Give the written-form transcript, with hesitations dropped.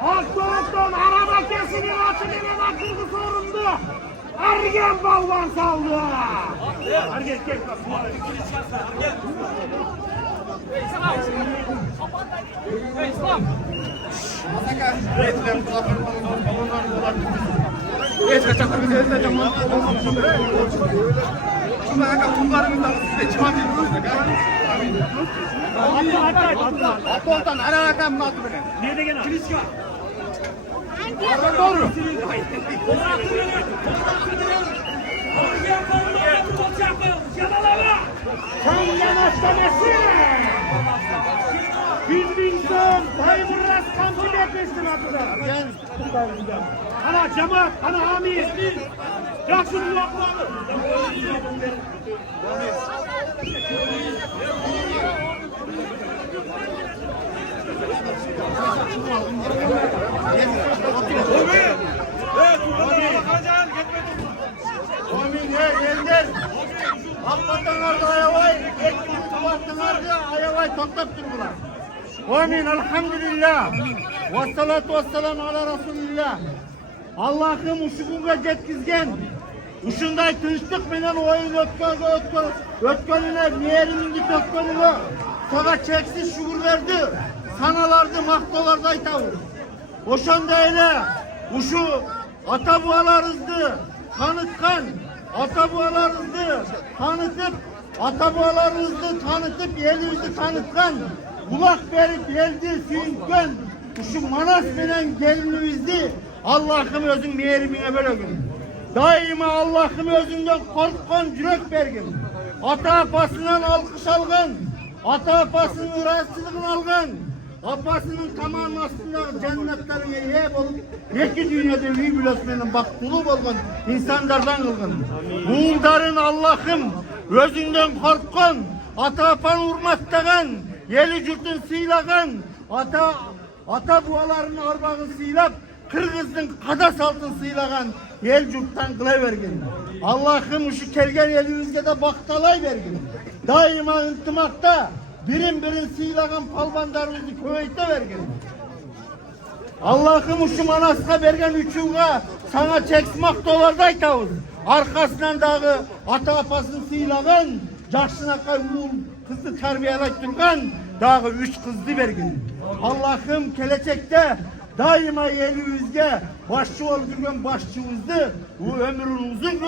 Aktoruk'tan araba kesinin atının akıllı sorundu. Ergen balvan saldı. Ergen gel bak. İslam. Geç kaçaklı bir yerine camdan Şuna kadar kumlarımızdan size çıman Hatta oradan aralardan mı attı beni? Nerede gene? Kiliska. Doğru. Sen yanaşlaması. Bildiğinizden Bayburras kampı beklesin atıda. Ana cemaat, ana amir. Yaksın kulaklarını. Amin ya gelden. Hakikaten orada ayavay. Ekmek tuvattınlardı ayavay toplap durdular. Amin elhamdülillah. Ve salatu ve selamu ala Resulillah. Allah'ım uşuğuna yetkizgen. Uşunday tınçlık menen oyun ötkönüne, miyerimin git ötkönüne. Sana çeksiz şuur verdi. Sanalardı, mahtolarda aytavur. Oşanda ele, uşu atabualarızdı, tanıtkan, atabualarızdı, tanıtıp, elimizi tanıtkan, kulak verip eldi süyünkön, uşu manas menen gelinimizdi, Allah'ım özün meyerimine bölgün. Daima Allah'ım özünden korkkan yürek bergin. Ata apasından alkış algın, ata apasının rahatsızlığını algın. Apasının tamam aslında cennetlerin eyheb olup iki dünyada iyi bilosmenin baktulu bolgan insanlardan kılgın. Buğuldarın Allah'ım özünden korkkan, ata apan hurmattağın, yeli cürtün sıylagan, ata buaların arbağın sıylap, Kırgız'ın kadas altın sıylagan el cürttan kılayvergin. Allah'ım şu kelgen elimizde de baktalay vergin. Daima intimakta birin sıylagan palbandarımızı köyete vergin. Allah'ım şu manasına bergen üçüğe sana çeksmak dolarda aytavuz. Arkasından dağı ata apasını sıylagan, yaşına kayvul kızı terbiyelek durgan, dağı üç kızdı vergin. Allah'ım gelecekte daima yeni yüzge başçı ol gülgen başçımızdı. Bu ömrün uzun